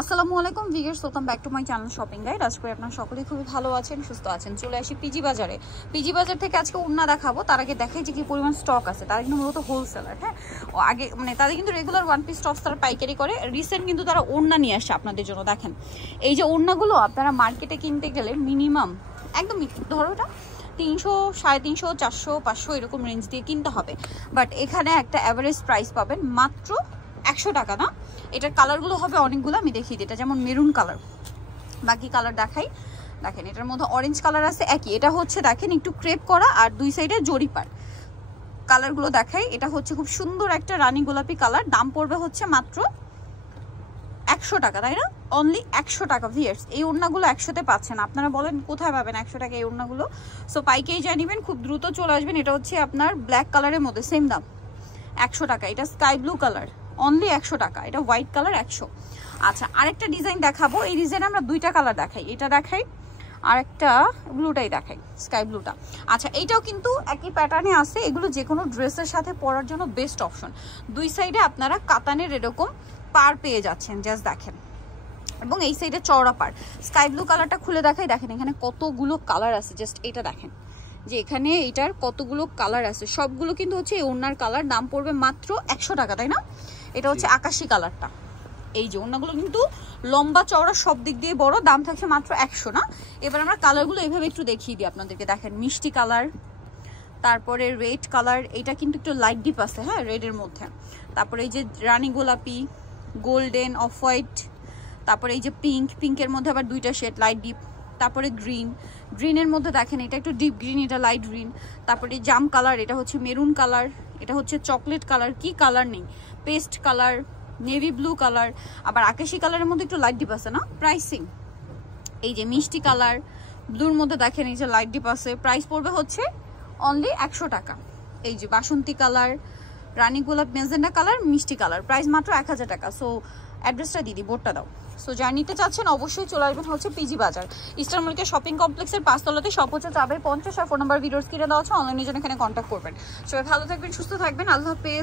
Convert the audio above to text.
আসসালামু আলাইকুম viewers, welcome back to my channel shopping guide. আজ করে আপনারা সকলেই খুবই ভালো আছেন, সুস্থ আছেন। চলে আসি পিজি বাজারে। পিজি বাজার থেকে আজকে ওড়না দেখাবো। তার আগে দেখাই যে কি পরিমাণ স্টক আছে। তারা কিন্তু মূলত হোলসেলার, হ্যাঁ। আগে মানে তাদের কিন্তু রেগুলার ওয়ান পিস টপস তারা পাইকারি করে। রিসেন্ট কিন্তু তারা ওড়না নিয়ে আসছে আপনাদের জন্য। দেখেন এই যে ওড়নাগুলো আপনারা মার্কেটে কিনতে গেলে মিনিমাম একদম ধরো এটা 300, 350, 400, 500 এরকম রেঞ্জ দিয়ে কিনতে হবে। বাট এখানে একটা অ্যাভারেজ প্রাইস পাবেন মাত্র 100 টাকা। না, এটার কালারগুলো হবে অনেকগুলো, আমি দেখিয়ে দিই। এটা যেমন মেরুন কালার, বাকি কালার দেখাই। দেখেন এটার মধ্যে অরেঞ্জ কালার আছে একই। এটা হচ্ছে দেখেন একটু ক্রেপ করা আর দুই সাইডে জরি পার। কালারগুলো দেখাই। এটা হচ্ছে খুব সুন্দর একটা রানী গোলাপি কালার। দাম পড়বে হচ্ছে মাত্র 100 টাকা, তাই না? অনলি 100 টাকা ভিউয়ার্স। এই ওড়নাগুলো 100তে পাচ্ছেন। আপনারা বলেন কোথায় পাবেন 100 টাকা এই ওড়নাগুলো? সো পাইকারি জানিবেন, খুব দ্রুত চলে আসবেন। এটা হচ্ছে আপনার ব্ল্যাক কালারের মধ্যে, সেম দাম 100 টাকা। এটা স্কাই ব্লু কালার, অনলি 100 টাকা। এটা হোয়াইট কালার 100। আচ্ছা, আরেকটা ডিজাইন দেখাবো। এই ডিজাইনে আমরা দুইটা কালার দেখাই, এটা দেখাই আর একটা ব্লুটাই দেখাই, স্কাই ব্লুটা। আচ্ছা, এইটাও কিন্তু একই প্যাটার্নে আছে। এগুলো যে কোনো ড্রেসের সাথে পরার জন্য বেস্ট অপশন। দুই সাইডে আপনারা কাতানের এরকম পার পেয়ে যাচ্ছেন, জাস্ট দেখেন। এবং এই সাইডে চওড়া পার। স্কাই ব্লু কালারটা খুলে দেখাই। দেখেন এখানে কতগুলো কালার আছে, জাস্ট এটা দেখেন যে এখানে এইটার কতগুলো কালার আছে। সবগুলো কিন্তু হচ্ছে এই ওড়নার কালার। দাম পড়বে মাত্র 100 টাকা, তাই না? এটা হচ্ছে আকাশি কালারটা। এই যে ওড়নাগুলো কিন্তু লম্বা চওড়া সব দিক দিয়ে বড়। দাম থাকছে মাত্র 100। না, এবার আমরা কালারগুলো এইভাবে একটু দেখিয়ে দিই আপনাদেরকে। দেখেন মিষ্টি কালার, তারপরে রেড কালার। এটা কিন্তু একটু লাইট ডিপ আছে, হ্যাঁ, রেডের মধ্যে। তারপরে এই যে রানী গোলাপি, গোল্ডেন, অফ হোয়াইট। তারপরে এই যে পিঙ্ক, পিঙ্কের মধ্যে আবার দুইটা শেড, লাইট ডিপ। তারপরে গ্রিন, গ্রিনের মধ্যে দেখেন এটা একটু ডিপ গ্রিন, এটা লাইট গ্রিন। তারপরে জাম কালার, এটা হচ্ছে মেরুন কালার। এটা হচ্ছে চকলেট কালার, কি কালার নেই, paste colour, navy blue colour. আবার আকাশি কালারের মধ্যে একটু লাইট ডিপ আছে। না, প্রাইসিং এই যে মিষ্টি কালার, ব্লুর মধ্যে দেখেন এই যে লাইট ডিপ আছে। প্রাইস পড়বে হচ্ছে অনলি 100 টাকা। এই যে বাসন্তী কালার, রানী গোলাপ, মেজেন্ডা কালার, মিষ্টি কালার। প্রাইস মাত্র 1000 টাকা। সো অ্যাড্রেসটা দিদি, বোর্ডটা দাও। সো যারা নিতে চাচ্ছেন অবশ্যই চলে আসবেন হচ্ছে পিজি বাজার, ইস্টার্ন মল্লিকা শপিং কমপ্লেক্সের 5 তলাতে। সব হচ্ছে 450। আর ফোন নাম্বার ভিডিওস কিনে দেওয়া হচ্ছে, অনলাইনে জন্য এখানে কন্ট্যাক্ট করবেন। সবাই ভালো থাকবেন, সুস্থ থাকবেন, আল্লাহ হাফেজ।